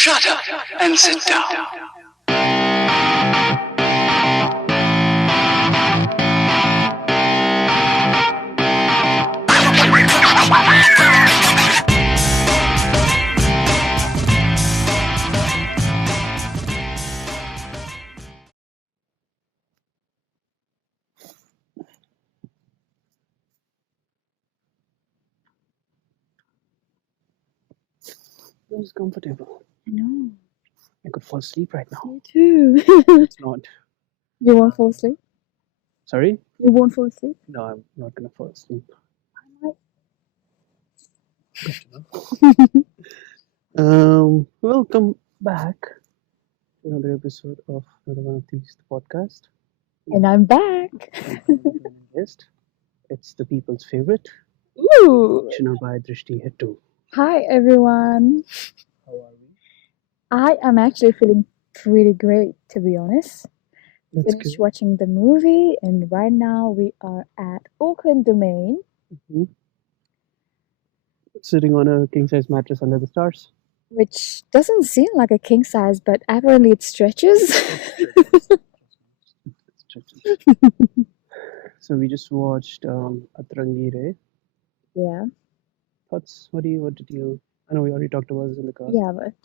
Shut up and sit down. This is comfortable. I know. I could fall asleep right now. Me too. It's not. You won't fall asleep? Sorry? You won't fall asleep? No, I'm not gonna fall asleep. Welcome back to another episode of another one of these podcast. And I'm back. Guest. It's the people's favorite. Ooh. Kashish and Drishtee Hittoooo. Hi, everyone. How are we? I am actually feeling pretty great, to be honest. That's Finished good. watching the movie, and right now we are at Auckland Domain. Sitting on a king size mattress under the stars. Which doesn't seem like a king size, but apparently it stretches. So we just watched Atrangire. Yeah, Thoughts? What did you? I know we already talked about this in the car.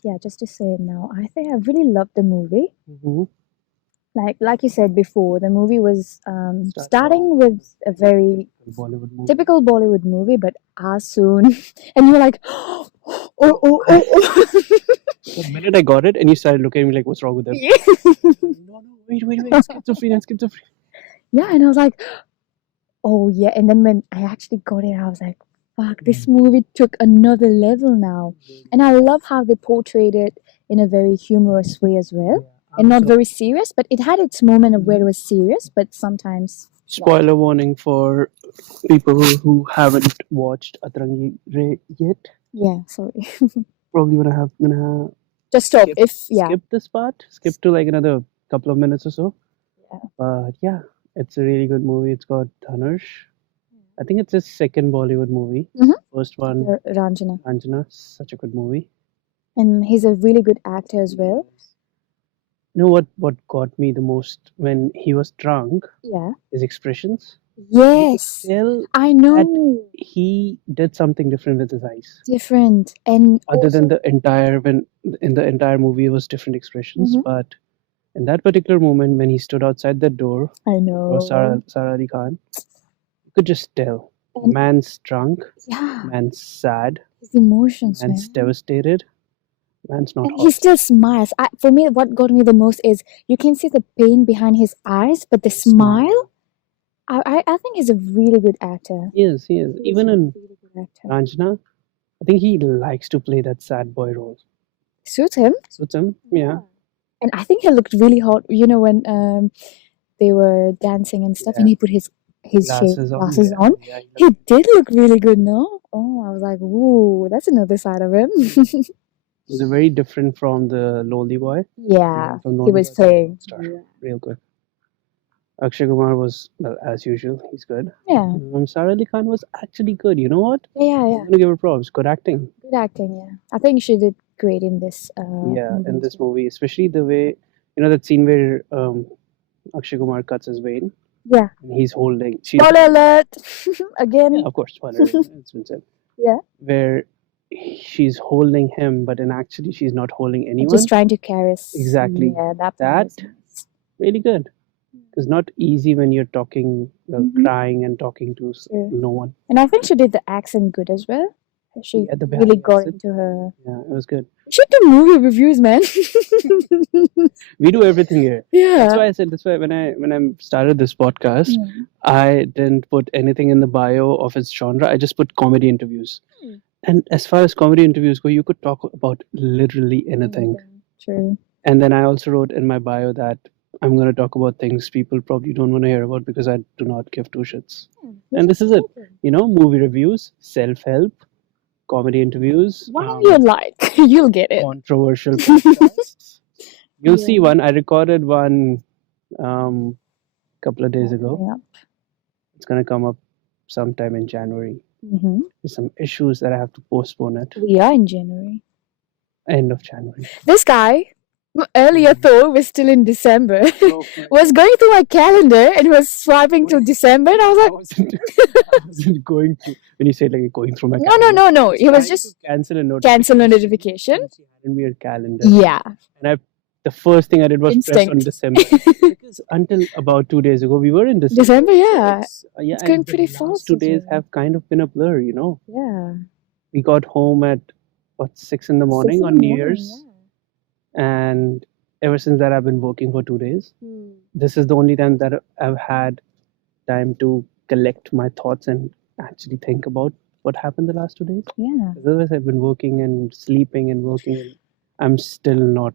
yeah, just to say it now, I think I really loved the movie. Mm-hmm. Like you said before, the movie was Started starting with a very Bollywood movie. typical Bollywood movie, but as soon and you were like, oh. The minute I got it, and you started looking at me like, "What's wrong with them?" Yeah. No, wait, schizophrenia. Yeah, and I was like, oh yeah. And then when I actually got it, I was like, fuck, this movie took another level now. And I love how they portrayed it in a very humorous way as well. And not very serious, but it had its moment of where it was serious, but sometimes. Spoiler warning for people who haven't watched Atrangire yet. Yeah, sorry. Probably gonna Just stop skip, if, skip this part. Skip to like another couple of minutes or so. Yeah. But yeah, it's a really good movie. It's got Dhanush. I think it's his second Bollywood movie. Mhm. First one, Ranjana. Anjana. Such a good movie. And he's a really good actor as well. You know what got me the most when he was drunk? Yeah. His expressions. Yes. Still, I know. he did something different with his eyes. Different. And Other also, than the entire movie, it was different expressions. Mhm. But in that particular moment, when he stood outside the door, I know. Sara Ali Khan, you could just tell. And- Man's drunk. Yeah. Man's sad. His emotions, Man's man. devastated. Man's not And hot. he still smiles. For me, what got me the most is you can see the pain behind his eyes, but the smile. I think he's a really good actor. He is. Even in Really good actor. Ranjana, I think he likes to play that sad boy role. Suits him. Suits him. Yeah. And I think he looked really hot. You know when they were dancing and stuff, and he put his Glasses on. Yeah, He did look really good, no? Oh, I was like, ooh, that's another side of him. He's very different from the lowly boy. Yeah, From he Lowly was Boy, playing. Star. Yeah. Real good. Akshay Kumar was, well, as usual, he's good. Yeah, Sara Ali Khan was actually good. You know what? yeah. I'm gonna give her props. Good acting. Good acting, yeah. I think she did great in this In movie. this movie, especially the way, that scene where Akshay Kumar cuts his vein. Yeah. And he's holding. Spoiler alert! Again. Yeah, of course, spoiler. It's been said. Yeah. Where she's holding him, but actually she's not holding anyone. Just trying to carry us. Exactly. Yeah, that That- was nice. Really good. It's not easy when you're talking, crying and talking to True. no one. And I think she did the accent good as well. She Yeah, the really Bihari got accent. into her. Yeah, it was good. She should do movie reviews, man. We do everything here. Yeah. That's why I said. That's why when I started this podcast, I didn't put anything in the bio of its genre. I just put comedy interviews. And as far as comedy interviews go, you could talk about literally anything. True. And then I also wrote in my bio that I'm going to talk about things people probably don't want to hear about because I do not give two shits. And this is it. Movie reviews, self-help, comedy interviews, Whatever you like, you'll get it. controversial podcasts. You'll see Yeah. one. I recorded one couple of days ago. Yeah. It's going to come up sometime in January. Mm-hmm. There's some issues that I have to postpone it. We are in January. End of January. This guy, earlier though, was still in December, So, was going through my calendar and was swiping to December, and I was I like, wasn't going through when you say like going through my no, calendar. no, no, no. He was Trying just to cancel a cancel a notification. notification. And she hadn't me a calendar. Yeah, And the first thing I did was press on Instinct. December. Because until about 2 days ago, we were in December. December, So yeah. yeah, It's going and the pretty last fast 2 as days well. have kind of been a blur, you know. Yeah. We got home at 6 in the 6 morning in on the New morning, Year's, and ever since that, I've been working for 2 days. yeah. This is the only time that I've had time to collect my thoughts and actually think about what happened the last 2 days. Yeah. Because otherwise, I've been working and sleeping and working, and I'm still not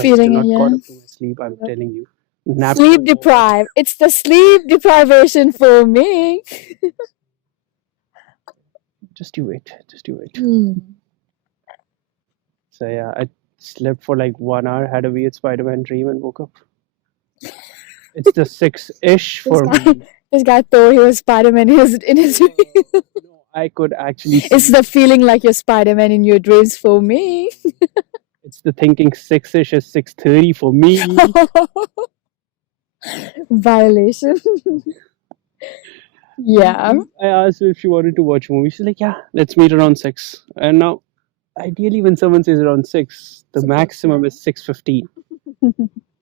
Feeling it, caught yeah. up to my sleep. I'm Yep. telling you, Naps Sleep are deprived. It's the sleep deprivation for me. just you wait. Hmm. So yeah, I slept for like 1 hour, had a weird Spider-Man dream, and woke up. It's the 6-ish for me. This guy thought he was Spider-Man in his dream. No, I could actually see. It's the feeling like you're Spider-Man in your dreams for me. It's the thinking 6-ish is 6:30 for me. Violation. Yeah. I asked her if she wanted to watch a movie. She's like, yeah, let's meet around 6. And now, ideally, when someone says around 6, the 6, maximum yeah. is 6:15.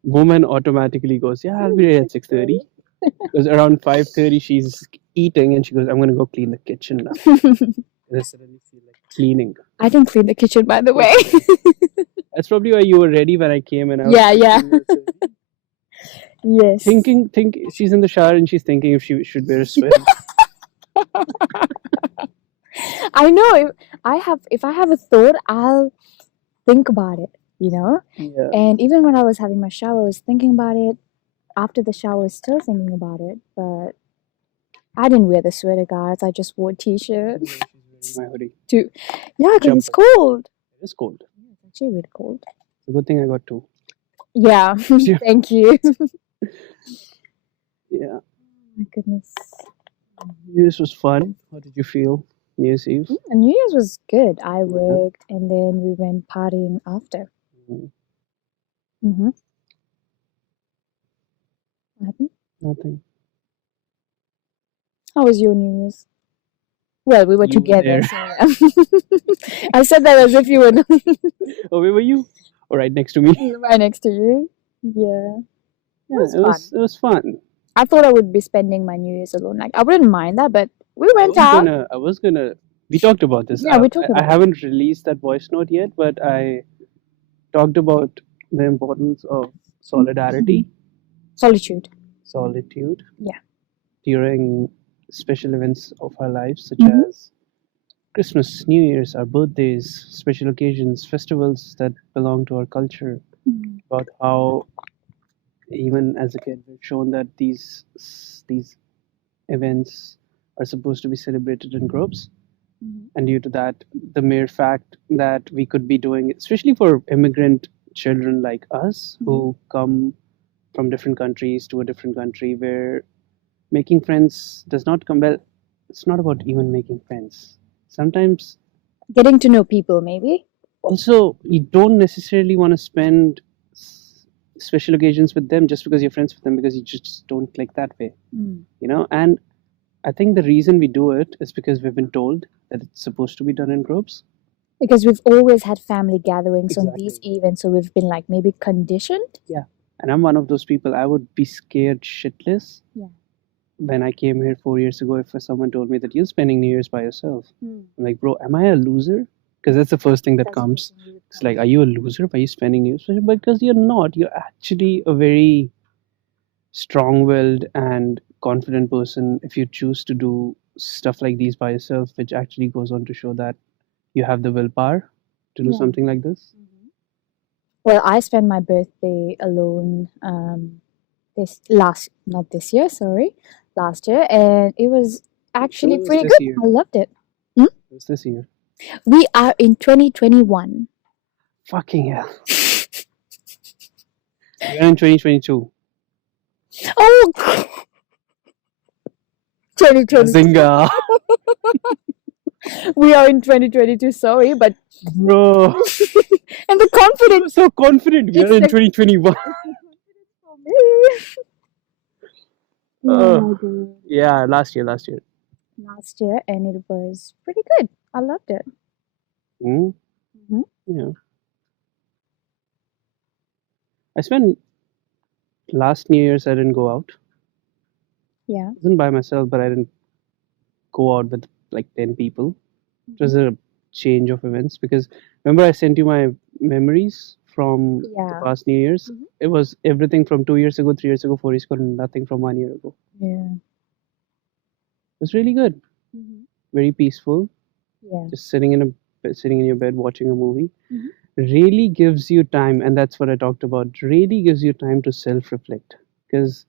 Woman automatically goes, yeah, I'll be ready at 6:30. Because around 5:30, she's eating and she goes, I'm going to go clean the kitchen now. And I suddenly feel like cleaning. I can clean the kitchen, by the way. That's probably why you were ready when I came and I was Yeah, yeah. 15 minutes early. Yes. Think she's in the shower and she's thinking if she should wear a sweater. I know if I have a thought, I'll think about it, you know? Yeah. And even when I was having my shower, I was thinking about it. After the shower, I was still thinking about it. But I didn't wear the sweater, guys. I just wore a t-shirt. She's wearing my hoodie. Yeah, because it's Jumper. cold. It is cold. It's actually really cold. It's a good thing I got 2. Yeah, Yeah. thank you. Yeah. My goodness. New Year's was fun. How did you feel? New Year's Eve? New Year's was good. I worked and then we went partying after. Mhm. Mm-hmm. What happened? Nothing. How was your New Year's? Well, we were You were together. there. So yeah. I said that as if you were Oh, where were you? Oh, right next to me. right next to you. Yeah. Yeah, was it was fun. I thought I would be spending my New Year's alone. Like I wouldn't mind that, but we went out. I was gonna. We talked about this. Yeah, we talked I about it. haven't released that voice note yet, but I talked about the importance of solidarity, Solitude. solitude. Yeah. During special events of our lives, such Mhm. as Christmas, New Year's, our birthdays, special occasions, festivals that belong to our culture. About how, even as a kid, we've shown that these events are supposed to be celebrated in groups. And due to that, the mere fact that we could be doing, especially for immigrant children like us who come from different countries to a different country, where making friends does not come well. It's not about even making friends. Sometimes Getting to know people, maybe. also you don't necessarily want to spend special occasions with them just because you're friends with them, because you just don't click that way, you know. And I think the reason we do it is because we've been told that it's supposed to be done in groups. Because we've always had family gatherings on these Exactly. events, so we've been like maybe conditioned. And I'm one of those people. I would be scared shitless when I came here 4 years ago if someone told me that you're spending New Year's by yourself. I'm like, bro, am I a loser? Because that's the first thing that comes. It's like, are you a loser? Why are you spending New Year's? Because you're not. You're actually a very strong-willed and confident person if you choose to do stuff like these by yourself, which actually goes on to show that you have the willpower to do Yeah. something like this. Well, I spent my birthday alone last year, and it was actually it was pretty this good. year. I loved it. It was this year. We are in 2021. Fucking hell. We're in 2022. Oh, 2020. Zinga. We are in 2022, sorry, but Bro, and the I'm confidence so confident. We are It's in the- 2021. for me. Oh Uh, my god. yeah, last year. Last year, and it was pretty good. I loved it. Hmm? Mhm. Yeah. I spent last New Year's, I didn't go out. Yeah. I wasn't by myself, but I didn't go out with like 10 people. It was a change of events because remember I sent you my memories from the Yeah. past New Year's? Mhm. It was everything from 2 years ago, 3 years ago, 4 years ago, nothing from 1 year ago. Yeah. It was really good, Mhm. very peaceful. Yeah. Just sitting in your bed watching a movie. Mhm. Really gives you time, and that's what I talked about. Really gives you time to self-reflect because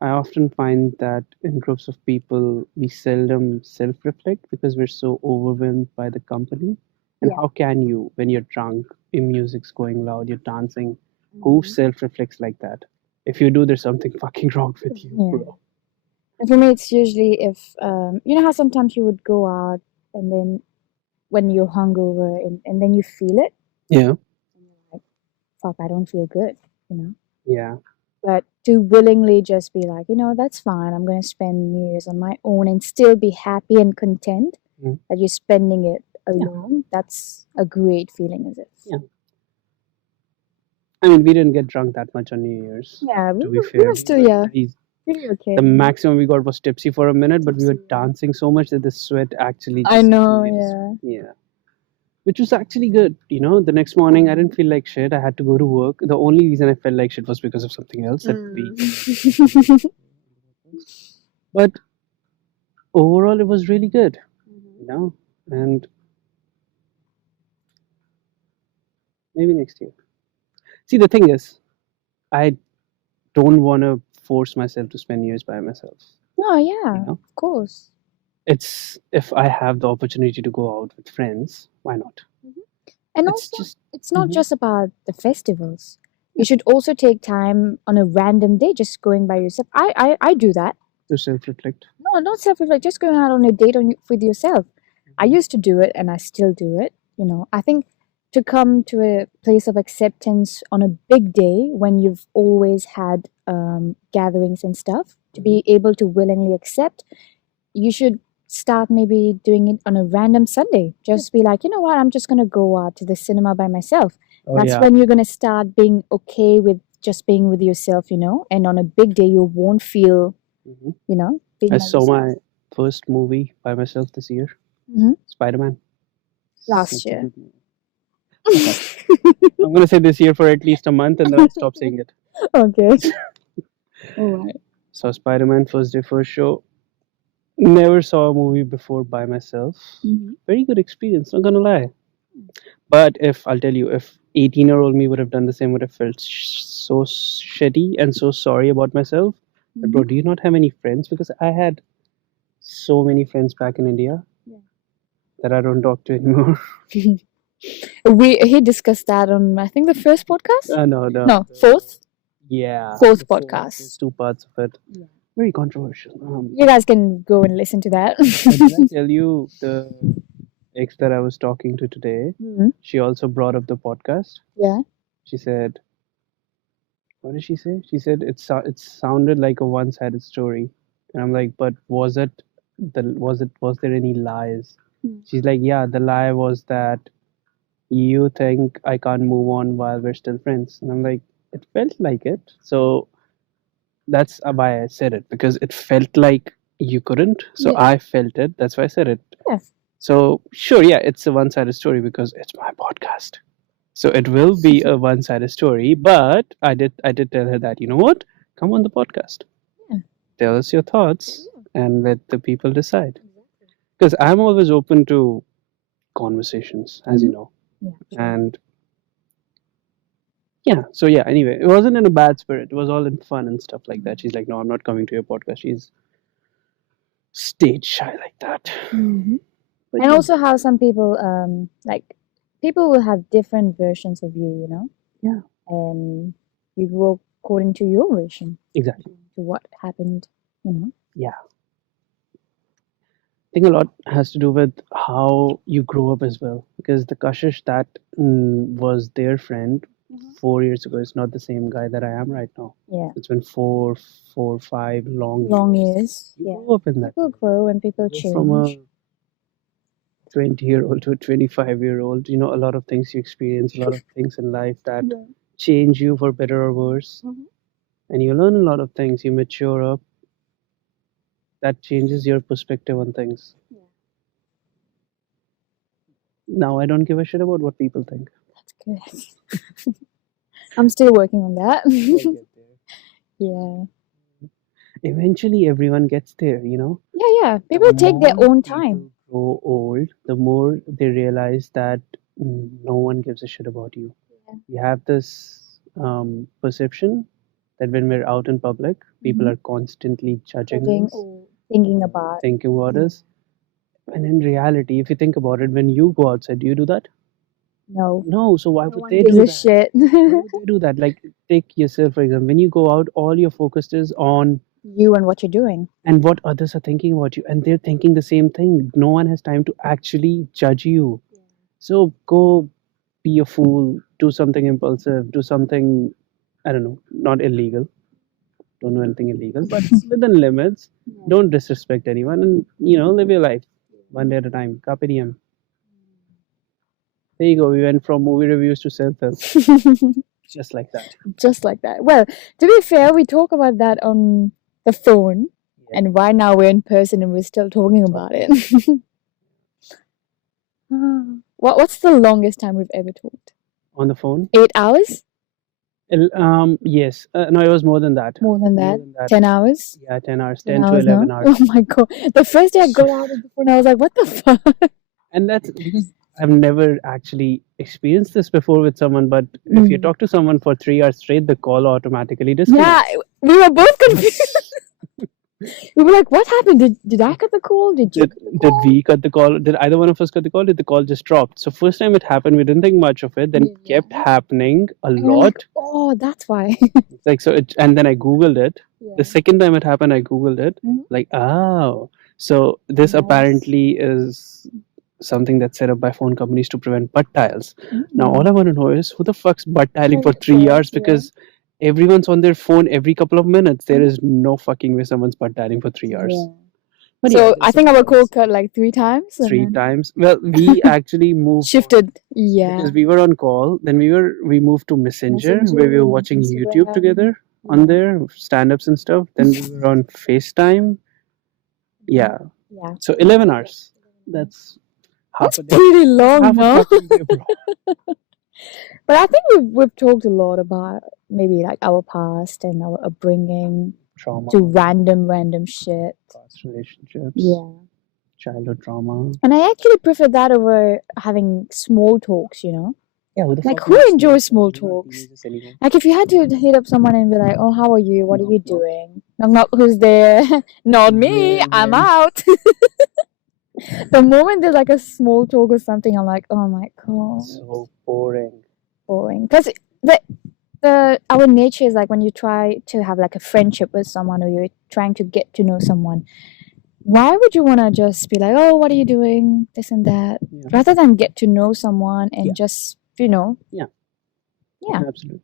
I often find that in groups of people, we seldom self reflect because we're so overwhelmed by the company. And Yeah. how can you, when you're drunk, your music's going loud, you're dancing, who Mhm. self reflects like that? If you do, there's something fucking wrong with you, Yeah. bro. And for me, it's usually if you know how sometimes you would go out and then when you're hungover and then you feel it, Yeah. and you're like, "Fuck, I don't feel good," you know. Yeah. But to willingly just be like, that's fine. I'm going to spend New Year's on my own and still be happy and content Mm. that you're spending it Yeah. alone. That's a great feeling, is it? Yeah. I mean, we didn't get drunk that much on New Year's, Yeah, to be we fair. were still, yeah, pretty okay. The maximum we got was tipsy for a minute, but we were Tipsy, yeah. dancing so much that the sweat actually I just know, made us- yeah. Yeah. Which was actually good. The next morning I didn't feel like shit. I had to go to work. The only reason I felt like shit was because of something else that we. But overall, it was really good, and maybe next year. See, the thing is, I don't want to force myself to spend years by myself. No, yeah, know? of course. It's if I have the opportunity to go out with friends, why not? And It's also, just it's not Mhm. just about the festivals. You should also take time on a random day just going by yourself. I do that. to self-reflect. No, not self-reflect, just going out on a date with yourself. I used to do it and I still do it. I think to come to a place of acceptance on a big day when you've always had gatherings and stuff, to be able to willingly accept, you should start maybe doing it on a random Sunday. Just be like, you know what, I'm just going to go out to the cinema by myself. Oh That's yeah. when you're going to start being okay with just being with yourself, and on a big day, you won't feel, Mhm. being I by saw yourself. my first movie by myself this year. Mhm. Spider-Man. Last Such a year. good movie. I'm gonna say this year for at least a month, and then I'll stop saying it. Okay. All right. So Spider-Man first day, first show. Never saw a movie before by myself. Very good experience. Not gonna lie. But if I'll tell you, if 18-year-old me would have done the same, would have felt so shitty and so sorry about myself. But bro, do you not have any friends? Because I had so many friends back in India that I don't talk to anymore. He discussed that on, I think, the first podcast. No, No, fourth Yeah. Fourth the podcast. There's two parts of it. Yeah. Very controversial. You guys can go and listen to that. Did I tell you the ex that I was talking to today? Mhm. She also brought up the podcast. Yeah. She said, "What did she say?" She said it sounded like a one-sided story, and I'm like, "But was there any lies?" She's like, "Yeah, the lie was that you think I can't move on while we're still friends," and I'm like, "It felt like it." So that's why I said it because it felt like you couldn't. So Yeah. I felt it. That's why I said it. Yeah. So sure, yeah, it's a one-sided story because it's my podcast. So it will be a one-sided story. But I did tell her that, you know what? Come on the podcast. Yeah. Tell us your thoughts and let the people decide. Because I'm always open to conversations, as you know. Yeah. And yeah, so yeah, anyway, it wasn't in a bad spirit. It was all in fun and stuff like that. She's like, no, I'm not coming to your podcast. She's stage shy like that. But And yeah. also how some people people will have different versions of you, Yeah. and you go according to your version Exactly. to what happened, Yeah. think a lot has to do with how you grow up as well. Because the Kashish that was their friend 4 years ago is not the same guy that I am right now. Yeah. It's been 5 Long years. You Yeah. grow up in that. People grow and people Go from a change. 20-year-old to a 25-year-old, you know, a lot of things you experience, a lot of things in life that Yeah. change you for better or worse. And you learn a lot of things, you mature up. That changes your perspective on things. Now I don't give a shit about what people think. That's good. I'm still working on that. I'll get there. Yeah. Eventually, everyone gets there, you know. Yeah. People take their more own time. people grow old, the more they realize that no one gives a shit about you. Yeah. You have this perception that when we're out in public, people are constantly judging us, Thinking about. thinking about Yeah. us. And in reality, if you think about it, when you go outside, do you do that? No. No. So why No would one they gives do a that? shit. Why would they do that? Like, take yourself, for example. When you go out, all your focus is on You and what you're doing. and what others are thinking about you, and they're thinking the same thing. No one has time to actually judge you. So go be a fool, do something impulsive, do something, I don't know, not illegal. Don't do anything illegal, but within limits. Don't disrespect anyone, and live your life one day at a time. Carpe diem. There you go. We went from movie reviews to self-help, just like that. Just like that. Well, to be fair, we talk about that on the phone, Yeah. and why now we're in person and we're still talking about it. What's the longest time we've ever talked? On the phone. 8 hours? Yes. No, it was more than that. More than that? More than that. 10 hours? Yeah, 10 hours, 10 10 to 11 no? hours. Oh my god. The first day I got out of the phone, I was like, what the fuck? And that's because I've never actually experienced this before with someone, but if you talk to someone for 3 hours straight, the call automatically disconnects. Yeah, we were both confused. We were like, what happened? Did I cut the call? Did you cut the Did call? we cut the call? Did either one of us cut the call? Did the call just dropped? So first time it happened, we didn't think much of it. Then it kept happening a And we're lot. like, oh, that's why. It's like so, and then I googled it. Yeah. The second time it happened, I googled it. Like, oh, so this Nice. apparently is something that's set up by phone companies to prevent butt dials. Now all I want to know is who the fuck's butt dialing for 3 hours, because everyone's on their phone every couple of minutes. There is no fucking way someone's butt dialing for 3 hours. Yeah. But So yeah, I think our call cut like 3 times. and 3 then times. Well, we actually moved Shifted. Yeah. because we were on call. Then we moved to Messenger, where we were watching YouTube Instagram. together on there, stand-ups and stuff. Then we were on FaceTime. Yeah. Yeah. So 11 hours. That's half That's a day. pretty long, Half a no? fucking day, bro. But I think we've talked a lot about maybe like our past and our upbringing Trauma, to random shit. past relationships, Yeah. childhood trauma. And I actually prefer that over having small talks, you know? Yeah, who the Like, fuck who wants enjoys to- small we're not talks? teenagers anymore. Like, if you had to hit up someone and be like, oh, how are you? What are you Knock, knock. doing? Knock, knock, who's there? Not me. Yeah, I'm man. out. The moment there's like a small talk or something, I'm like, oh my god, So boring. boring. Because our nature is like when you try to have like a friendship with someone or you're trying to get to know someone, why would you want to just be like, oh, what are you doing? This and that. Yeah. Rather than get to know someone and Yeah. just, you know. Yeah. Yeah. Absolutely.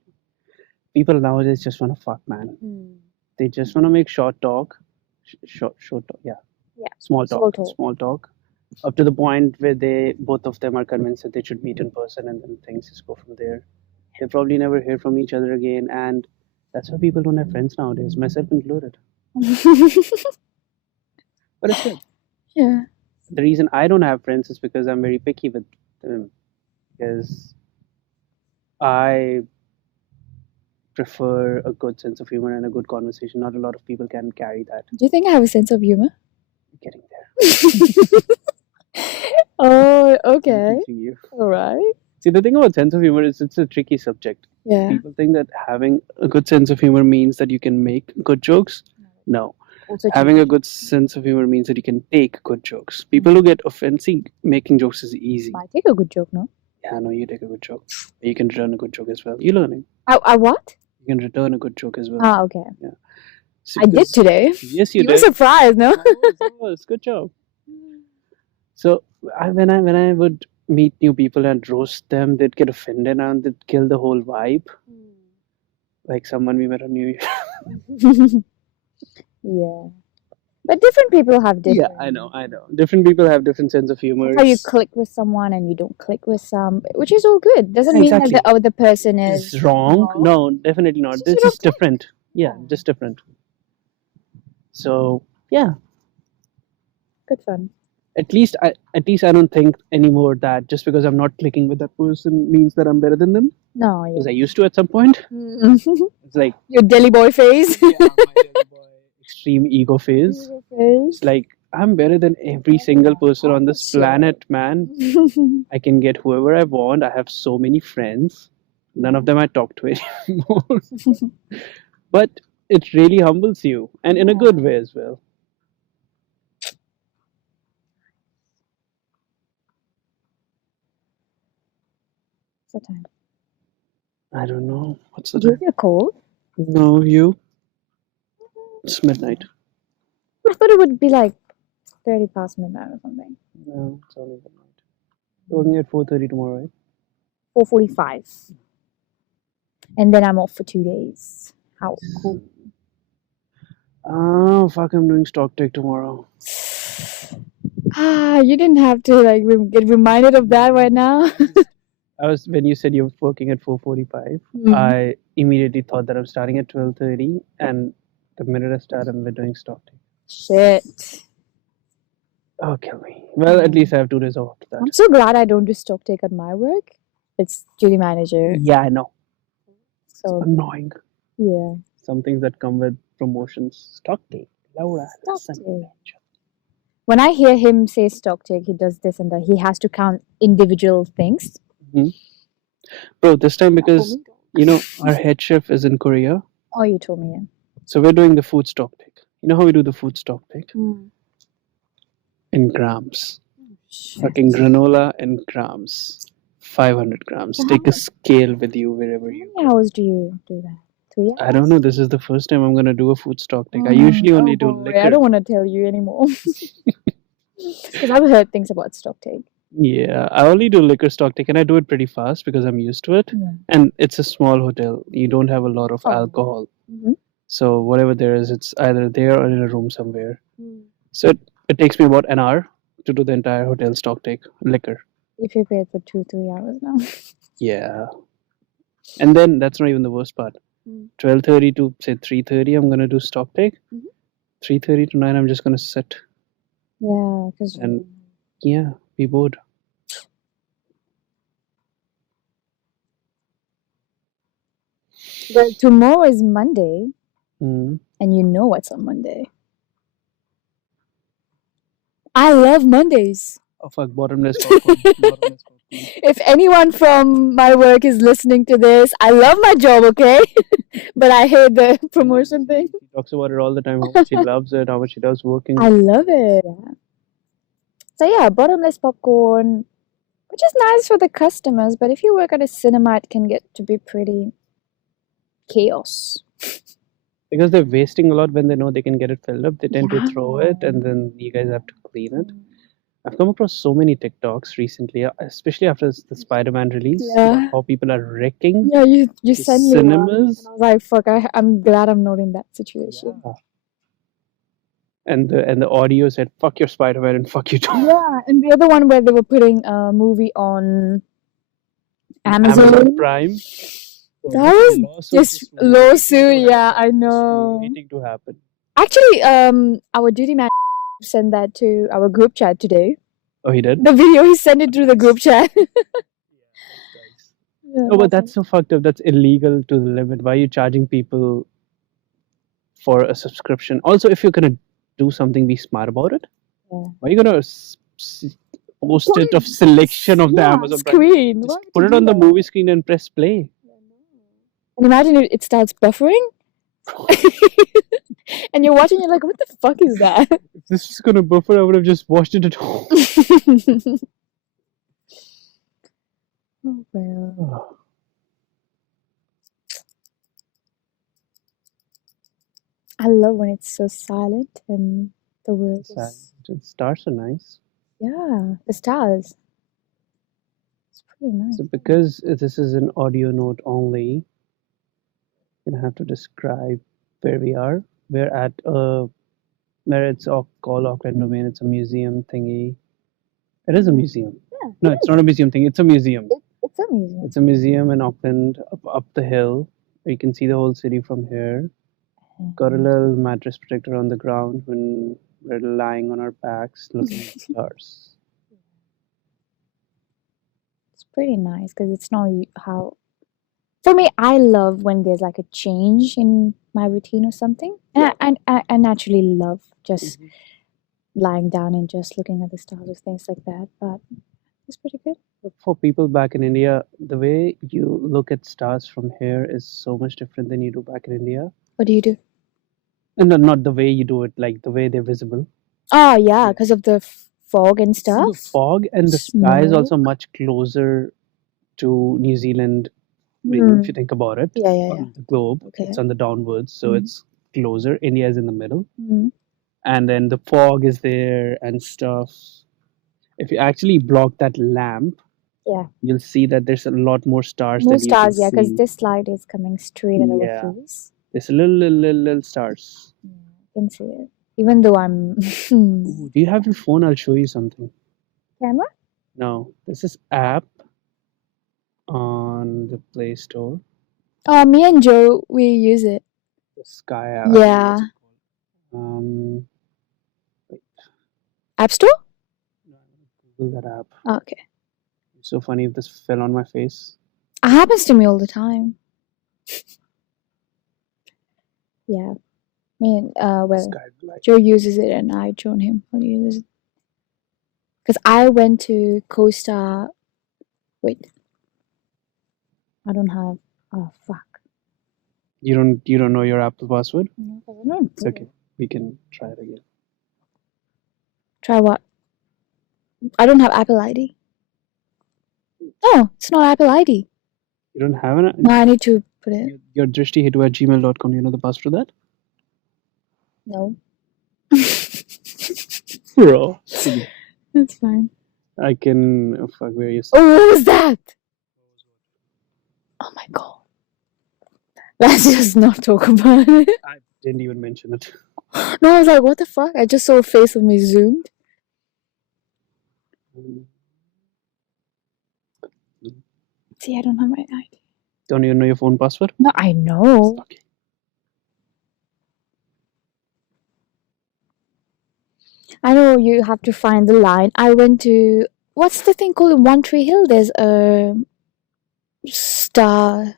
People nowadays just want to fuck, man. They just want to make short talk. Short talk. Yeah. Yeah. Small Small talk. talk. Small talk. Up to the point where both of them are convinced that they should meet in person, and then things just go from there. They probably never hear from each other again, and that's why people don't have friends nowadays, myself included. But it's good. Yeah. The reason I don't have friends is because I'm very picky with them. Because I prefer a good sense of humor and a good conversation. Not a lot of people can carry that. Do you think I have a sense of humor? Getting there. Oh, I'm okay. teaching you. All right. See, the thing about sense of humor is it's a tricky subject. Yeah. People think that having a good sense of humor means that you can make good jokes. No. Also Having a good sense of humor means that you can take good jokes. People who get offensive, making jokes is easy. I take a good joke, no? Yeah, no, you take a good joke. You can return a good joke as well. You're learning. I what? You can return a good joke as well. Ah, okay. So I did because- today. Yes, you You were did. surprised, no? I was. Good job. So when I would meet new people and roast them, they'd get offended and they'd kill the whole vibe. Like someone we met on New Year. Yeah. But different people have Yeah, different. I know. Different people have different sense of humor. That's how you It's- click with someone and you don't click with some, which is all good. Doesn't mean that Exactly. the other person is It's wrong. No, definitely not. It's This just is different. Yeah, Yeah. just different. So yeah, good fun. at least I don't think anymore that just because I'm not clicking with that person means that I'm better than them. No, Because I yeah. used to at some point. It's like Your Delhi boy phase. yeah, my Delhi boy extreme ego phase. phase. It's like I'm better than every single person on this Shit. planet, man. I can get whoever I want. I have so many friends. None of them I talk to anymore. But it really humbles you, and in a good way as well. What's the time? I don't know. What's the Do you time? feel cold? No, you. It's midnight. I thought it would be like 30 past midnight or something. No, it's only midnight. You're working at 4:30 tomorrow, right? 4:45. And then I'm off for 2 days. How cool. Oh fuck! I'm doing stock take tomorrow. You didn't have to like get reminded of that right now. I was when you said you're working at 4:45. Mhm. I immediately thought that I'm starting at 12:30, and the minute I start, I'm doing stock take. Shit. Oh, kill me. Well, at least I have 2 days off after that. I'm so glad I don't do stock take at my work. It's duty manager. Yeah, I know. So Annoying. yeah. Some things that come with promotions. Stock take. Laura, Stock listen. take. When I hear him say stock take, he does this and that. He has to count individual things. Bro, this time because you know our head chef is in Korea, Oh, you told me. so we're doing the food stock take. You know how we do the food stock take? In grams. Fucking granola in grams. 500 grams. So Take a scale with you wherever How you many hours do you do that? 3 hours? I don't know. This is the first time I'm gonna do a food stock take. I usually only do boy, I liquor. don't want to tell you anymore. Because I've heard things about stock take. Yeah, I only do liquor stock take, and I do it pretty fast because I'm used to it. Yeah. And it's a small hotel. You don't have a lot of alcohol, Mhm. so whatever there is, it's either there or in a room somewhere. So it takes me about an hour to do the entire hotel stock take liquor. If you paid for 2-3 hours now. Yeah, and then that's not even the worst part. 12:30 to say 3:30, I'm gonna do stock take. 3:30 to 9, I'm just gonna sit. Yeah, because And yeah, be bored. well, tomorrow is Monday, Mm. and you know what's on Monday. I love Mondays. Oh fuck, bottomless popcorn. Bottomless popcorn. If anyone from my work is listening to this, I love my job, okay? But I hate the promotion thing. She talks about it all the time. How much she loves it. How much she loves working. I love it. So yeah, bottomless popcorn, which is nice for the customers, but if you work at a cinema, it can get to be pretty chaos. Because they're wasting a lot when they know they can get it filled up. They tend to throw it, Yeah. and then you guys have to clean it. I've come across so many TikToks recently, especially after the Spider-Man release. Yeah. About how people are wrecking Yeah, you the sent me one, and cinemas. I was like, fuck, I'm glad I'm not in that situation. Yeah. And the audio said, "Fuck your Spider-Man and fuck you too." Yeah, and the other one where they were putting a movie on Amazon. Prime. That was just lawsuit. Yeah, I know. Waiting to happen. Actually, our duty man sent that to our group chat today. Oh, he did. The video, he sent it through the group chat. Yeah, No, but that's so fucked up. That's illegal to the limit. Why are you charging people for a subscription? Also, if you're gonna do something, be smart about it. Yeah. Why are you gonna post it of selection of the Amazon Prime? screen. Just Why would put you it do on the that? movie screen and press play. And imagine it starts buffering. And you're watching, you're like, what the fuck is that? If this is gonna buffer, I would have just watched it at home. Oh, well. I love when it's so silent and the world is. The stars are nice. Yeah, the stars. It's pretty nice. So because this is an audio note only, I'm gonna have to describe where we are. We're at where it's called Auckland Domain. It's a museum thingy. It is a museum. Yeah, No, it it's is. not a museum thing. It's a museum. It's a museum. It's a museum in Auckland, up the hill. You can see the whole city from here. Got a little mattress protector on the ground when we're lying on our backs looking at the stars. It's pretty nice because it's not how. For me, I love when there's like a change in my routine or something, and I naturally love just lying down and just looking at the stars or things like that. But it's pretty good. For people back in India, the way you look at stars from here is so much different than you do back in India. What do you do? And not the way you do it, like the way they're visible. Oh yeah, because of the fog and stuff. The fog and the sky is also Smoke. much closer to New Zealand. If you think about it, Yeah, yeah, yeah. on the globe, Okay. it's on the downwards, so it's closer. India is in the middle, Mhm. and then the fog is there and stuff. If you actually block that lamp, Yeah. you'll see that there's a lot more stars More than you stars, can yeah, because see. this light is coming straight at Yeah. our face. There's a little stars. Yeah, I can see it. Even though I'm Ooh, do you have your phone? I'll show you something. camera. No, this is app on the Play Store. Oh, me and Joe, we use it. The Sky app. I don't know Yeah. what's it called. Wait, App Store? no, I'm gonna Google that app. Oh, okay. It's so funny if this fell on my face. It happens to me all the time. Yeah. Me and well, Sky light. Joe uses it and I join him when he uses it. Because I went to Costa. Wait. I don't have. Oh fuck. You don't know your Apple password? No, 'cause I don't It's do okay. it. We can try it again. Try what? I don't have Apple ID. No, it's not Apple ID. You don't have an No, I need to put it. your drishtihitoooo@gmail.com. You know the password for that? No. Bro. That's fine. I can fuck where you Oh, what was that? Oh my god. Let's just not talk about it. I didn't even mention it. No, I was like, what the fuck? I just saw a face of me zoomed. See, I don't have my ID. Don't even know your phone password? No, I know. Okay. I know you have to find the line. I went to what's the thing called in One Tree Hill? There's a Stardome.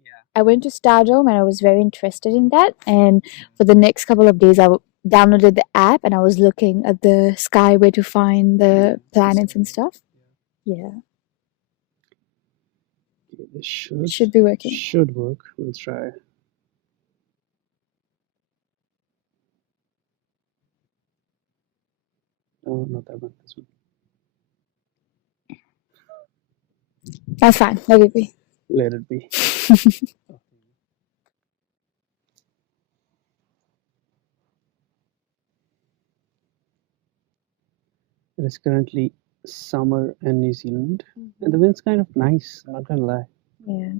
Yeah. I went to Stardome and I was very interested in that. And for the next couple of days, I downloaded the app and I was looking at the sky where to find the planets and stuff. Yeah, Okay, this it should be working. should work. We'll try. No, not that one. This one. That's fine. Let it be. Let it be. It is currently summer in New Zealand, and the wind's kind of nice. I'm not gonna lie. Yeah.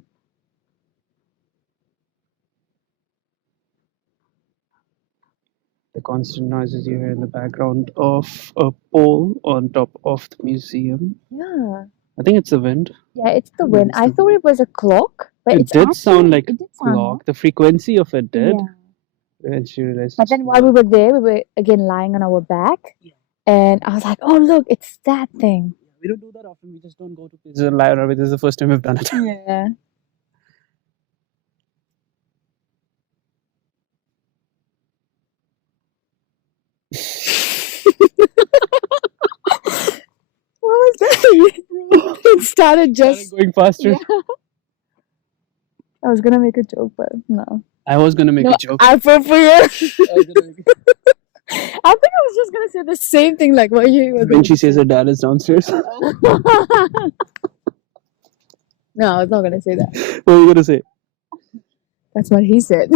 The constant noises you hear in the background of a pole on top of the museum. Yeah. I think it's the wind. Yeah, it's the Yeah, wind. it's I the thought it was a clock, but It it's did sound like it did sound clock. The frequency of it did. Yeah. Eventually realized But it's then while we were there, we were again lying on our back, and I was like, "Oh, look, it's that thing." we don't do that often. We just don't go to places and lie on our way. This is the first time we've done it. Yeah. What was that? It started just. Going faster. Yeah. I was gonna make a joke, but no. I was gonna make No, a joke. Appropriate. I was gonna make I think I was just gonna say the same thing, like what you were when going she says her dad is downstairs. No, I was not gonna say that. What are you gonna say? That's what he said.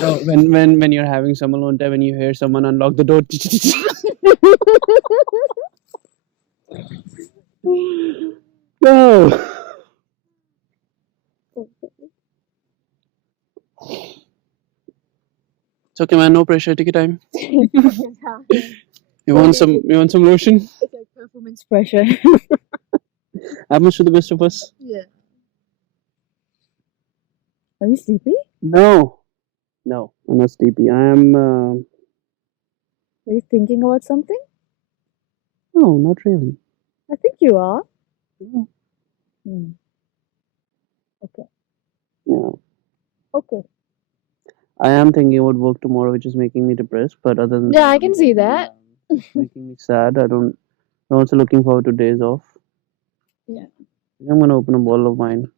No, when you're having some alone time and you hear someone unlock the door. No. It's okay, man. No pressure. Take your time. You want some lotion? It's like performance pressure. Happens to the best of us. Yeah. Are you sleepy? No, I'm not sleepy. I am. Are you thinking about something? No, not really. I think you are. Yeah. Okay. Yeah. Okay. I am thinking about work tomorrow, which is making me depressed. But other than Yeah, I can see that. it's making me sad. I'm also looking forward to days off. Yeah. I'm gonna open a bottle of wine.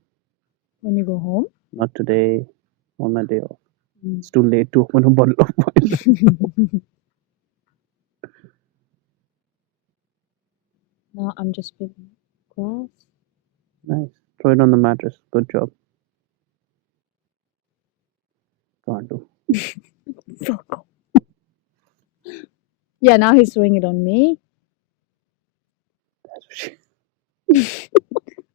When you go home? Not today, on my day off. It's too late to open a bottle of wine. No, I'm just picking grass. Nice. Throw it on the mattress. Good job. Can't do. Fuck off. Yeah, now he's throwing it on me.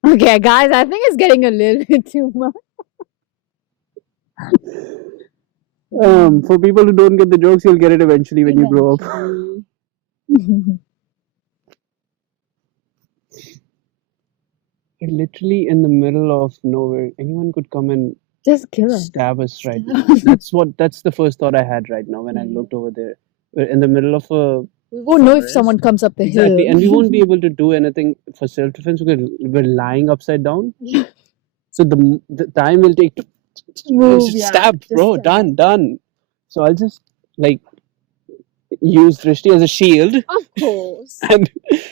Okay, guys, I think it's getting a little bit too much. For people who don't get the jokes, you'll get it eventually when you grow up. We're literally in the middle of nowhere. Anyone could come and Just kill us. stab us right now. That's the first thought I had right now when I looked over there. We're in the middle of a We won't know if forest. someone comes up the Exactly, hill. and we won't be able to do anything for self-defense because we're lying upside down. So the time will take to Move, just yeah, stab, just bro. stab. Done. So I'll just like use Drishti as a shield, Of course. and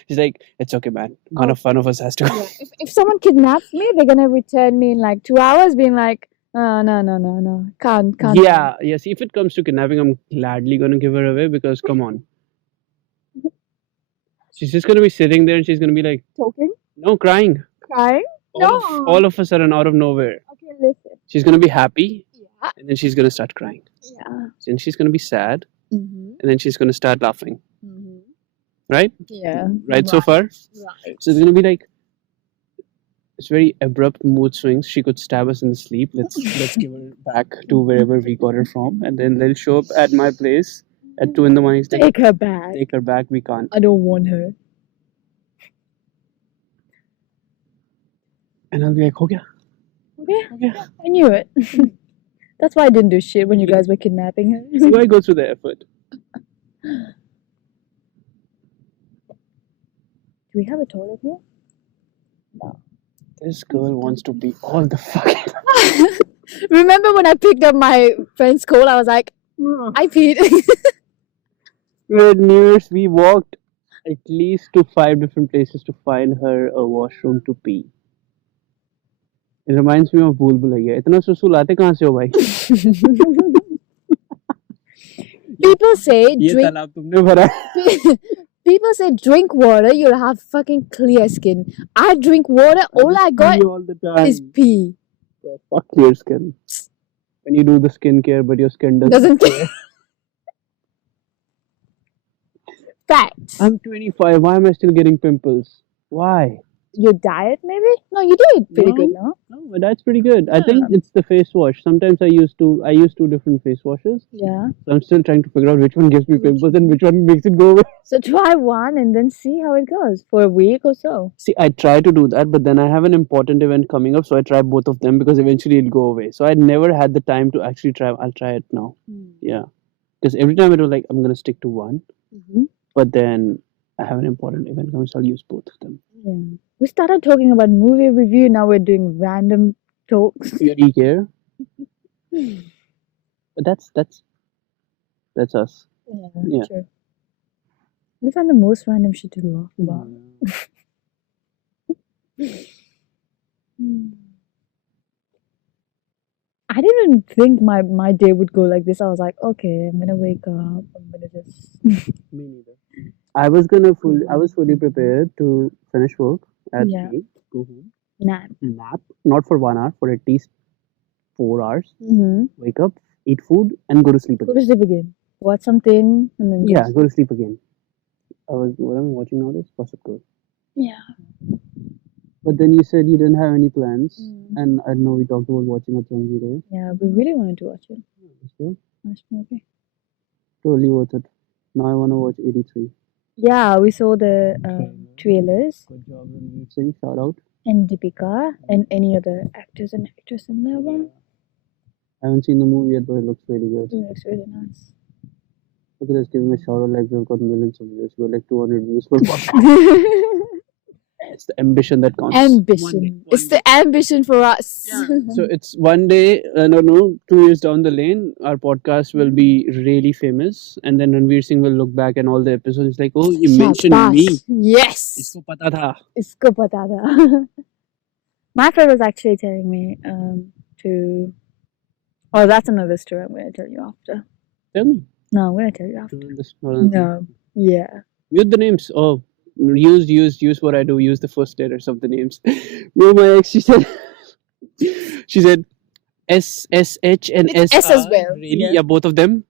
she's like, "It's okay, man. One of us has to." Yeah. If someone kidnaps me, they're gonna return me in like 2 hours, being like, no, can't. Yeah. See, if it comes to kidnapping, I'm gladly gonna give her away because come on. She's just gonna be sitting there and she's gonna be like, Talking, no, crying. crying. All of a sudden, out of nowhere, Okay, listen. she's gonna be happy Yeah. and then she's gonna start crying. Yeah. Then she's gonna be sad Mm-hmm. and then she's gonna start laughing. Mm-hmm. Right? Yeah. Right so far? Right. So it's gonna be like it's very abrupt mood swings. She could stab us in the sleep. Let's give her back to wherever we got her from, and then they'll show up at my place at 2 in the morning. Take her back. Take her back. We can't. I don't want her. And I'll be like, "Ho gaya." Okay. I knew it. That's why I didn't do shit when you guys were kidnapping her. So why go through the effort? Do we have a toilet here? No. This girl wants to be all the fucking. Remember when I picked up my friend's coat? I was like, I peed. At New Year's, we walked at least to 5 different places to find her a washroom to pee. It reminds me of Bhool Bhulaiya. इतना सुसु लाते कहाँ से हो भाई? People say ये drink. तालाब तुमने भरा है? People say drink water, you'll have fucking clear skin. I drink water, all I got Pee all the time. is pee. Fuck your skin. When you do the skincare, but your skin Doesn't care. Facts. I'm 25. Why am I still getting pimples? Why? Your diet, maybe? No, you do it pretty good, no? No, my diet's pretty good. I think it's the face wash. Sometimes I use 2 different face washes. Yeah. So I'm still trying to figure out which one gives me pimples and which one makes it go away. So try one and then see how it goes for a week or so. See, I try to do that, but then I have an important event coming up, so I try both of them because eventually it'll go away. So I never had the time to actually try. I'll try it now. Yeah. Because every time it was like, I'm going to stick to one. Mm-hmm. But then I have an important event coming, so I'll use both of them. Yeah. We started talking about movie review, now we're doing random talks. You already care? But that's us. Yeah, true. We find the most random shit to laugh about. I didn't think my day would go like this. I was like, okay, I'm gonna wake up. I'm gonna just. Me neither. I was fully prepared to finish work at 8, go home, nap, not for 1 hour, for at least 4 hours. Mm-hmm. Wake up, eat food, and go to sleep Go again. to sleep again. Watch something and then go to Yeah, sleep. go to sleep again. What I'm watching nowadays? Gossip Girl. Yeah. But then you said you didn't have any plans, Mm. and I know we talked about watching a film today. Yeah, we really wanted to watch it. So Nice movie. totally worth it. Now I want to watch 83. Yeah, we saw the trailers Good job, Ranveer Singh. Shout out. and Deepika and any other actors and actress in there one. I haven't seen the movie yet, but it looks really good. It looks really nice. Look at us giving a shout out like we've got millions of views. We're like 200 views per podcast. It's the ambition that counts. Ambition. It's the ambition for us. So it's one day, I don't know, 2 years down the lane, our podcast will be really famous. And then Ranveer Singh will look back and all the episodes like, oh, you mentioned me. Shabash. Yes. Isko pata tha. Isko pata tha. My friend was actually telling me to. Oh, that's another story I'm going to tell you after. Tell me. No, I'm going to tell you after. No. Yeah. Use the names. Oh, use what I do. Use the first letters of the names. No, my ex, she said S, S, H, and It's S. S as well. Really? Yeah. Yeah, both of them.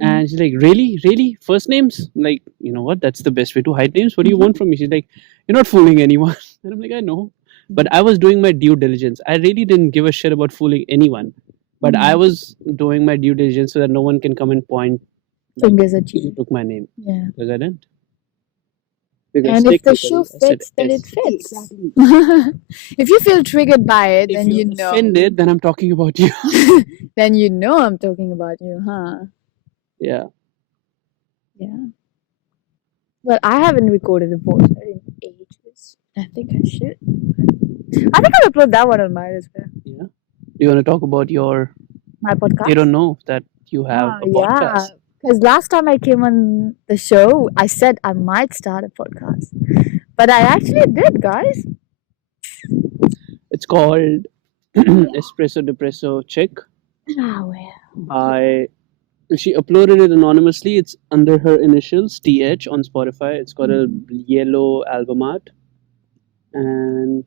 And she's like, really? First names? I'm like, you know what? That's the best way to hide names. What do you want from me? She's like, you're not fooling anyone. And I'm like, I know. But I was doing my due diligence. I really didn't give a shit about fooling anyone. But I was doing my due diligence so that no one can come and point Fingers at you you. took my name. Yeah. Because I didn't. And if the shoe fits, then it fits. If you feel triggered by it, then you know. Offended, then I'm talking about you. Then you know I'm talking about you, huh? Yeah. Yeah. Well, I haven't recorded a voice in ages. I think I should. I think I'll upload that one on mine as well. Yeah. Do you want to talk about My podcast? They don't know that you have a podcast. Yeah. Because last time I came on the show, I said I might start a podcast. But I actually did, guys. It's called Espresso Depresso Chick. Ah, well. She uploaded it anonymously. It's under her initials, TH, on Spotify. It's got a yellow album art. And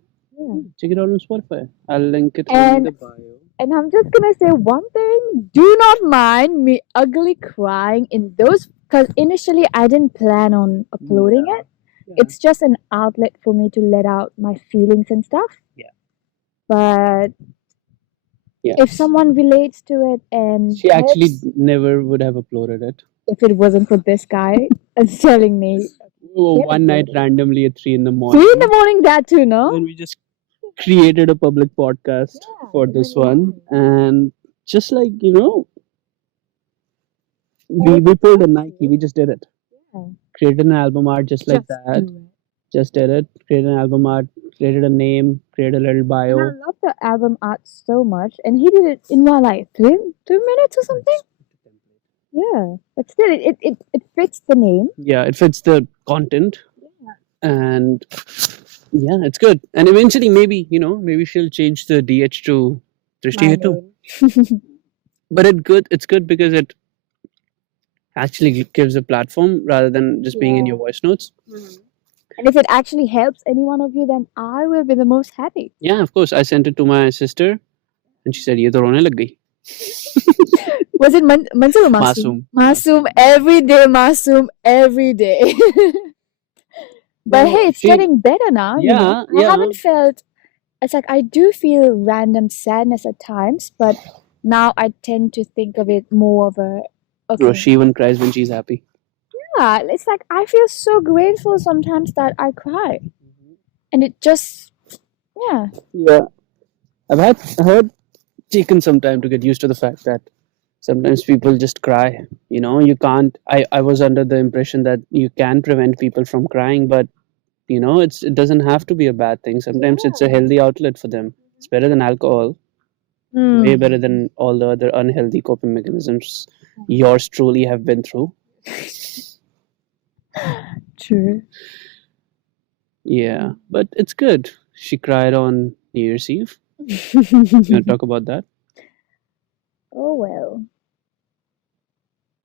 check it out on Spotify. I'll link it in the bio. And I'm just gonna say one thing. Do not mind me ugly crying in those, because initially I didn't plan on uploading it. It's just an outlet for me to let out my feelings and stuff. Yeah. But if someone relates to it and she actually never would have uploaded it if it wasn't for this guy and telling me. One night randomly at 3 in the morning. 3 in the morning, that too, no? And we just created a public podcast for this one, and just like we pulled a Nike. We just did it. Created an album art just like that. Just did it. Created an album art. Created a name. Created a little bio. And I love the album art so much, and he did it in what, like 3 minutes or something. Yeah, but still, it fits the name. Yeah, it fits the content. And yeah, it's good. And eventually, maybe she'll change the DH to Drishtee Hittoooo. But it's good because it actually gives a platform rather than just being in your voice notes. And if it actually helps any one of you, then I will be the most happy. Yeah, of course. I sent it to my sister, and she said, "Ye to rone lag gayi." Was it Mansur or Masoom? Masoom every day, Masoom every day. But hey, it's getting better now. Yeah, I haven't felt. It's like I do feel random sadness at times, but now I tend to think of it more of a. Okay. No, she even cries when she's happy. Yeah, it's like I feel so grateful sometimes that I cry, and it just, Yeah, I've taken some time to get used to the fact that sometimes people just cry. You can't. I was under the impression that you can prevent people from crying, but it doesn't have to be a bad thing. Sometimes it's a healthy outlet for them. It's better than alcohol. Way better than all the other unhealthy coping mechanisms yours truly have been through. True. Yeah, but it's good. She cried on New Year's Eve. You want to talk about that? Oh well.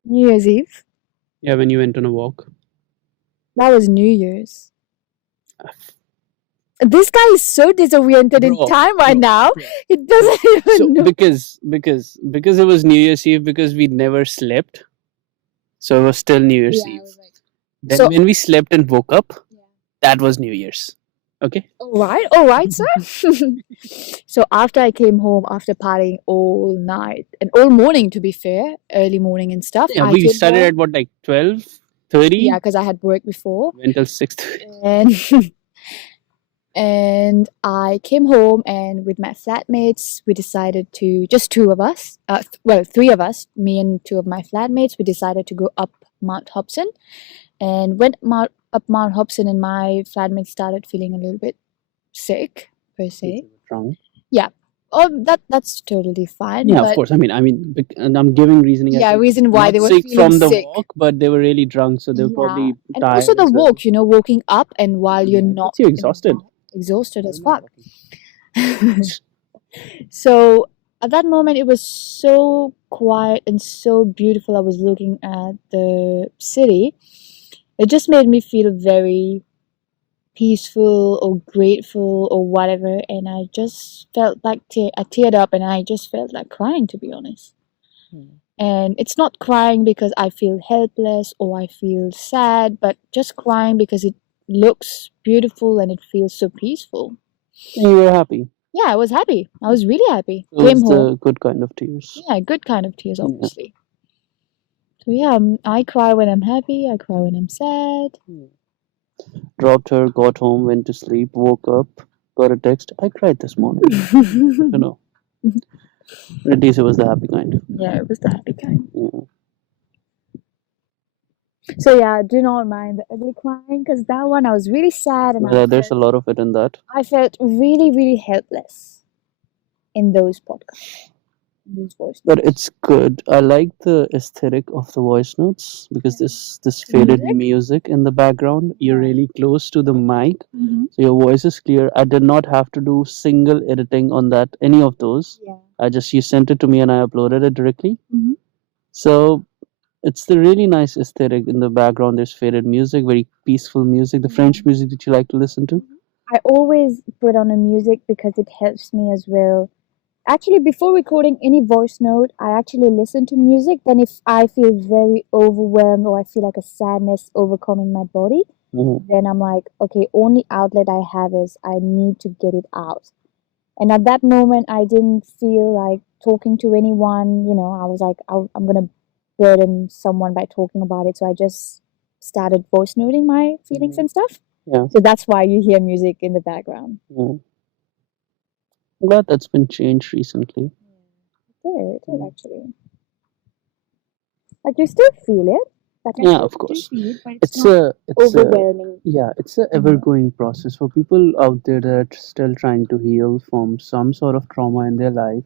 New Year's Eve? Yeah, when you went on a walk. That was New Year's. This guy is so disoriented in Bro, time right bro, now. bro. He doesn't even So know. because it was New Year's Eve, because we never slept, so it was still New Year's Yeah, I Eve. was like, Then so when we slept and woke up, yeah. that was New Year's. Okay. All right, sir. So after I came home after partying all night and all morning, to be fair, early morning and stuff, Yeah, I we came started home. at what, like 12:30? Yeah, because I had work before, Went till 6:30. and and I came home, and with my flatmates, we decided to just two of us, well, three of us, me and two of my flatmates, we decided to go up Mount Hobson, and went up Mount Hobson, and my flatmates started feeling a little bit sick per se. Wrong. Yeah. Oh, that's totally fine. Yeah, of But course. I mean, and I'm giving reasoning. I yeah, think reason why not they were sick feeling from the sick. walk, but they were really drunk, so they were Yeah, probably and also tired the as well. walk, walking up, and while you're Yeah, it not gets you in a exhausted. bad- exhausted as I'm not fuck. talking. So at that moment, it was so quiet and so beautiful. I was looking at the city. It just made me feel very peaceful or grateful or whatever, and I just felt like I teared up, and I just felt like crying, to be honest. And it's not crying because I feel helpless or I feel sad, but just crying because it looks beautiful and it feels so peaceful. You were happy. Yeah, I was happy. I was really happy. It Came was home. the good kind of tears. Yeah, good kind of tears, Yeah. obviously. So yeah, I cry when I'm happy. I cry when I'm sad. Dropped her, got home, went to sleep, woke up, got a text. I cried this morning. You know. At least it was the happy kind. Yeah, it was the happy kind. Yeah. So yeah, do not mind the ugly crying, because that one I was really sad, and There's a lot of it in that. I felt really, really helpless in those podcasts, in those voice But notes. it's good. I like the aesthetic of the voice notes because this faded music in the background. You're Yeah. really close to the mic, Mm-hmm. so your voice is clear. I did not have to do single editing on that any of those. Yeah. You sent it to me and I uploaded it directly. Mhm. So it's the really nice aesthetic in the background. There's faded music, very peaceful music, the French music that you like to listen to. I always put on a music because it helps me as well. Actually, before recording any voice note, I actually listen to music. Then, if I feel very overwhelmed or I feel like a sadness overcoming my body, then I'm like, okay, only outlet I have is I need to get it out. And at that moment, I didn't feel like talking to anyone. I was like, I'm gonna burden someone by talking about it. So I just started voice noting my feelings and stuff. Yeah. So that's why you hear music in the background. Glad that's been changed recently. It did actually. Like you still feel it. Like Yeah, of course. feel it, but It's a overwhelming. it's a ever going process for people out there that are still trying to heal from some sort of trauma in their life.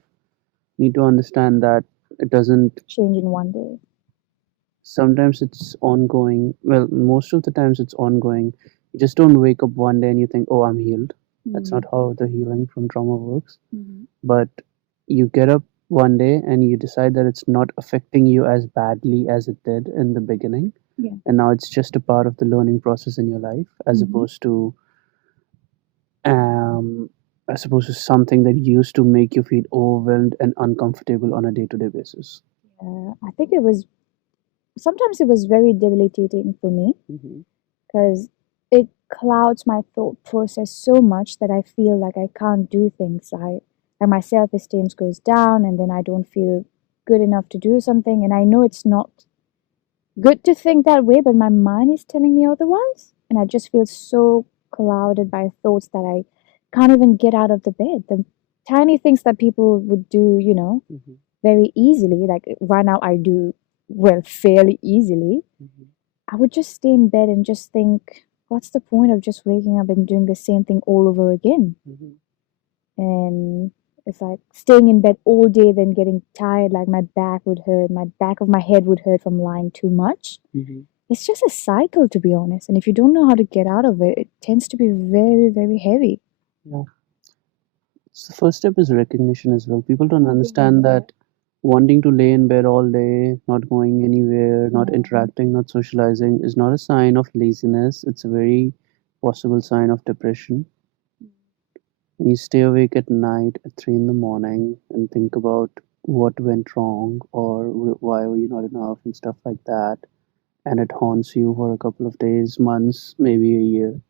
Need to understand that it doesn't. Change in one day. Sometimes it's ongoing. Well, most of the times it's ongoing. You just don't wake up one day and you think, "Oh, I'm healed." That's not how the healing from trauma works. But you get up one day and you decide that it's not affecting you as badly as it did in the beginning. Yeah. And now it's just a part of the learning process in your life, as opposed to something that used to make you feel overwhelmed and uncomfortable on a day-to-day basis. I think sometimes it was very debilitating for me because it clouds my thought process so much that I feel like I can't do things. And my self-esteem goes down, and then I don't feel good enough to do something. And I know it's not good to think that way, but my mind is telling me otherwise. And I just feel so clouded by thoughts that I can't even get out of the bed. The tiny things that people would do, very easily, like right now I do, well, fairly easily. I would just stay in bed and just think, what's the point of just waking up and doing the same thing all over again? And it's like staying in bed all day, then getting tired, like my back would hurt, my back of my head would hurt from lying too much. It's just a cycle, to be honest. And if you don't know how to get out of it, it tends to be very, very heavy. Yeah. So the first step is recognition as well. People don't understand that wanting to lay in bed all day, not going anywhere, not interacting, not socializing is not a sign of laziness. It's a very possible sign of depression. And you stay awake at night at 3 in the morning and think about what went wrong or why were you not enough and stuff like that. And it haunts you for a couple of days, months, maybe a year.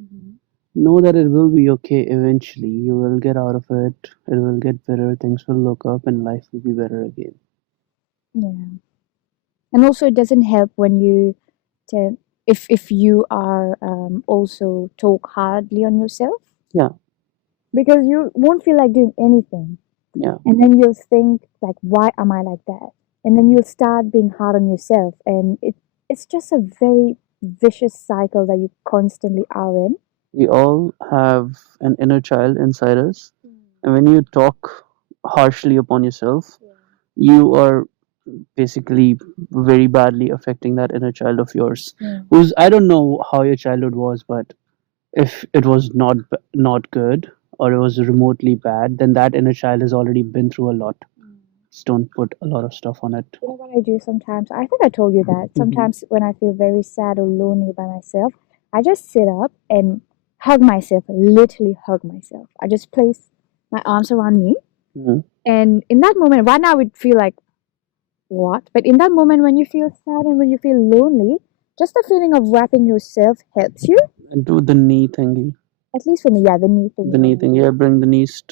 Mhm. Know that it will be okay eventually. You will get out of it. It will get better. Things will look up and life will be better again. Yeah. And also, it doesn't help when you if you are also talk hardly on yourself, Yeah, because you won't feel like doing anything, yeah. and then you'll think like, why am I like that? And then you'll start being hard on yourself, and it's just a very vicious cycle that you constantly are in. We all have an inner child inside us. And when you talk harshly upon yourself, you are basically very badly affecting that inner child of yours. Yeah. Who's, I don't know how your childhood was, but if it was not good or it was remotely bad, then that inner child has already been through a lot. Just don't put a lot of stuff on it. You know what I do sometimes? I think I told you that. Sometimes when I feel very sad or lonely by myself, I just sit up and hug myself, literally hug myself. I just place my arms around me. Mhm. And in that moment, right now, I would feel like, what? But in that moment, when you feel sad and when you feel lonely, just the feeling of wrapping yourself helps you. And do the knee thingy. At least for me, yeah, the knee thing. The knee thing, yeah, bring the knees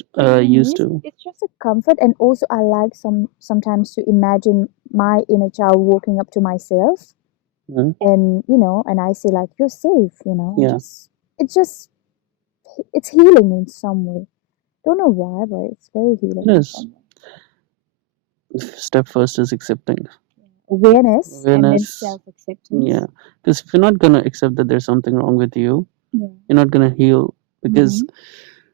used to. It's just a comfort, and also I like sometimes to imagine my inner child walking up to myself, Mhm. and and I say like, you're safe, Yeah. it's just it's healing in some way. Don't know why, but it's very healing It in is. some way. Step first is accepting. Awareness and then Awareness. self-acceptance. Yeah. Because if you're not going to accept that there's something wrong with you, Yeah. you're not going to heal. Because,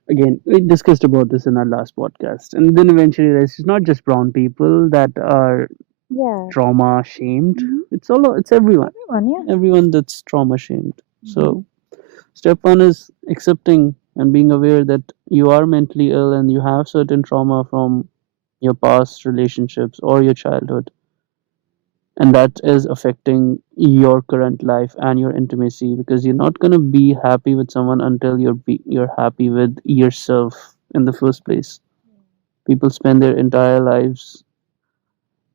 again, we discussed about this in our last podcast. And then eventually, it's not just brown people that are Yeah. trauma shamed. Mhm. It's everyone. Everyone, yeah. Everyone that's trauma shamed. So, step one is accepting and being aware that you are mentally ill and you have certain trauma from your past relationships or your childhood, and that is affecting your current life and your intimacy, because you're not going to be happy with someone until you're happy with yourself in the first place. People spend their entire lives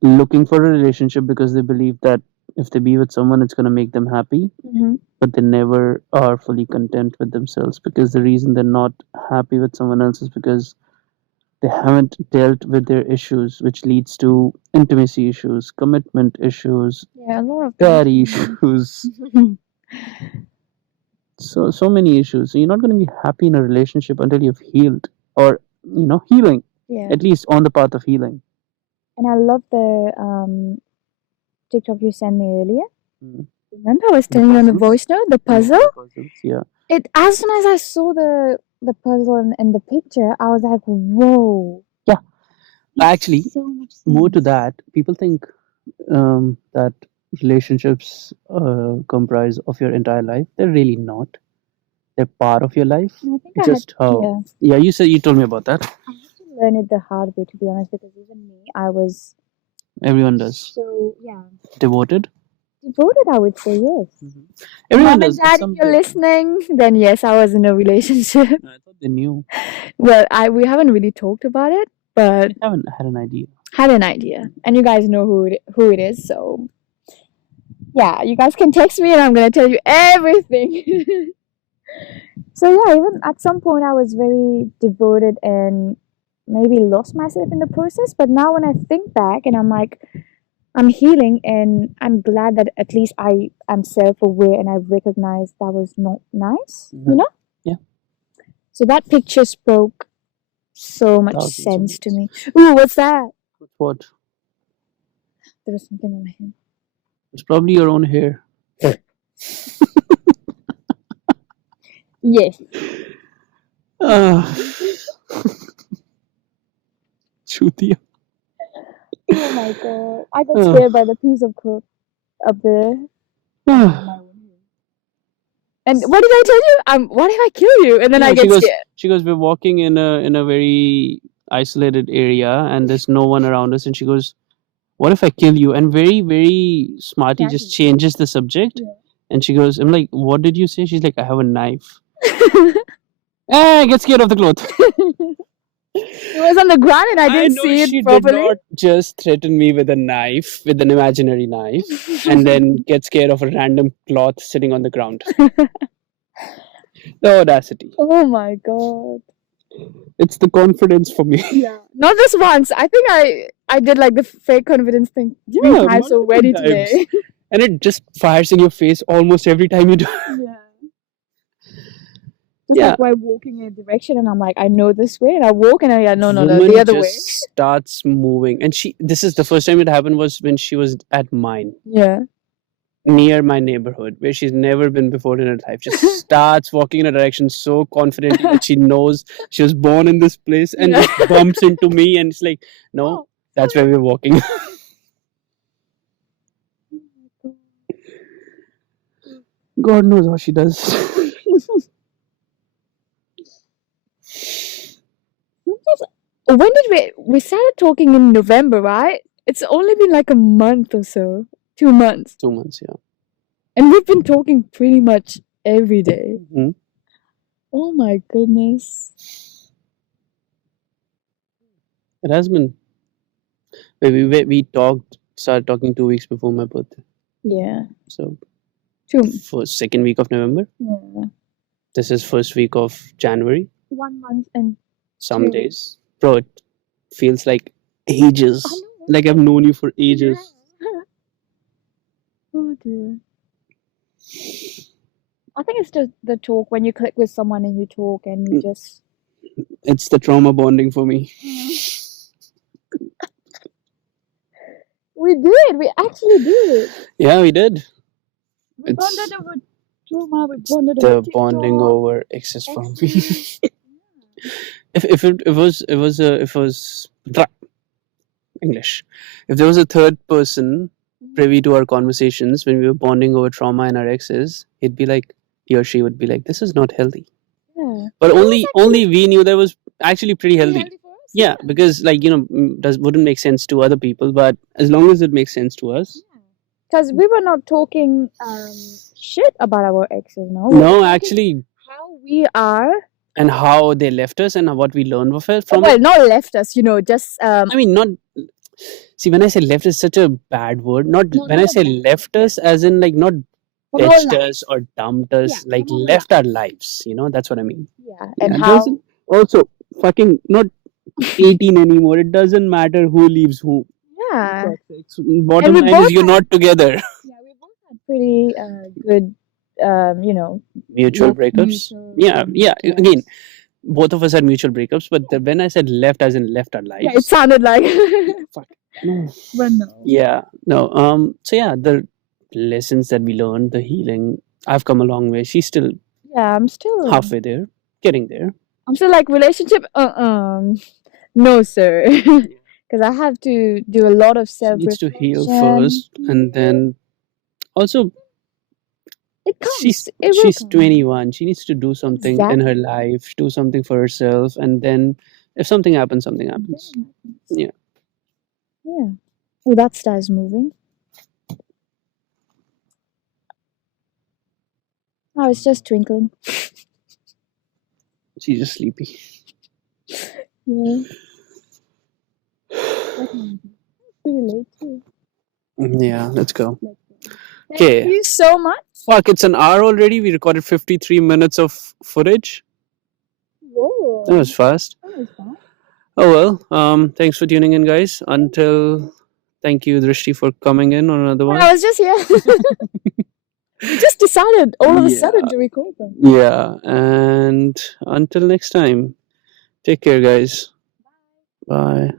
looking for a relationship because they believe that if they be with someone it's going to make them happy, but they never are fully content with themselves, because the reason they're not happy with someone else is because they haven't dealt with their issues, which leads to intimacy issues, commitment issues, Yeah, a lot of daddy issues, so many issues. So you're not going to be happy in a relationship until you've healed, or healing, Yeah. at least on the path of healing. And I love the TikTok you sent me earlier. Mm. Remember, I was telling you on the puzzles? voice note, the puzzle. Yeah, the puzzles, yeah. It as soon as I saw the puzzle and the picture, I was like, whoa. Yeah. Makes Actually, so much more to sense. that, people think that relationships comprise of your entire life. They're really not. They're part of your life. And I think I Just had, how? Yeah, you told me about that. I had to learn it the hard way, to be honest, because even me, I was Everyone does. so Devoted. devoted. I would say yes. Everyone Mom and does. Dad, if you're listening, then yes, I was in a relationship. I thought they knew. Well, we haven't really talked about it, but I haven't had an idea. had an idea, and you guys know who it is. So yeah, you guys can text me, and I'm gonna tell you everything. So yeah, even at some point I was very devoted and maybe lost myself in the process. But now when I think back and I'm like, I'm healing and I'm glad that at least I am self-aware and I recognize that was not nice, Yeah. So that picture spoke so much Thousands of sense to me. words. Ooh, what's that? What? There was something on my hand. It's probably your own hair. Yes. Chutia. Oh my god. I got scared by the piece of cloth up there. And what did I tell you? What if I kill you? And then I get scared. She goes, we're walking in a very isolated area and there's no one around us, and she goes, what if I kill you? And very, very smarty just changes the subject. Yeah. And she goes, I'm like, what did you say? She's like, I have a knife. Get scared of the cloth. It was on the ground and I didn't know see she it properly. did not just threaten me with a knife, with an imaginary knife, and then get scared of a random cloth sitting on the ground. The audacity. Oh my god. It's the confidence for me. Yeah. Not just once. I think I did like the fake confidence thing. Yeah, I'm so multiple ready times. today. And it just fires in your face almost every time you do. Yeah. Just Yeah. like while walking in a direction and I'm like, I know this way, and I walk and no, Woman the other way. just starts moving, and this is the first time it happened was when she was at mine, Yeah. near my neighborhood, where she's never been before in her life. Just starts walking in a direction so confidently that she knows she was born in this place, and Yeah. just bumps into me, and it's like, no, Oh. that's where we're walking. God knows how she does. When did we started talking in November, right? It's only been like a month or so. 2 months. 2 months, yeah. And we've been talking pretty much every day. Mhm. Oh my goodness. It has been. We started talking 2 weeks before my birthday. Yeah. So, 2. first, second week of November. Yeah. This is first week of January. 1 month and Some 2 days. Bro, it feels like ages. I know. Like I've known you for ages. Yeah. Oh dear. I think it's just the talk when you click with someone and you talk and you just. It's the trauma bonding for me. We did. We actually did. Yeah, we did. We It's bonded over trauma. We bonded the over bonding TikTok. over excess for me. Exes. if it was English. If there was a third person privy to our conversations when we were bonding over trauma and our exes, he'd be like, he or she would be like, this is not healthy. Yeah. But It was only we knew that was actually pretty pretty healthy. for us. Yeah, because wouldn't make sense to other people, but as long as it makes sense to us. Because we were not talking shit about our exes, no. We were No, talking actually, how we are. and how they left us and what we learned from Well, it. not left us, just I mean, not. See, when I say left is such a bad word. Not No, when not I a say bad left us, as in like not from our ditched life. us or dumped us, Yeah, like from our left our lives. That's what I mean. Yeah, and Yeah, how doesn't also fucking not 18 anymore. It doesn't matter who leaves who. yeah. Bottom we line both is you're had- not together. Yeah, we both had pretty good Mutual left breakups. mutual Yeah. breakups. Again, both of us had mutual breakups, but when I said left, as in left our lives. Yeah, it sounded like Fuck. No. but no. Yeah. No. So yeah, the lessons that we learned, the healing. I've come a long way. She's still Yeah, I'm still halfway there, getting there. I'm still like relationship no sir. Because I have to do a lot of She self needs to heal reflection. first, and then also It comes. she's It will come. 21. She needs to do something in her life, do something for herself, and then if something happens, something happens. Yeah. Yeah. Oh, that star's moving. Oh, it's just twinkling. She's just sleepy. Yeah. Pretty late too. Yeah, let's go. Let's go. Okay. Thank you so much. Fuck, it's an hour already. We recorded 53 minutes of footage. Whoa. That was fast. That was fun. Oh well. Thanks for tuning in, guys. Thank you, Drishtee, for coming in on another one. I was just here. We just decided all of a Yeah. sudden to record them. Yeah, and until next time, take care, guys. Bye.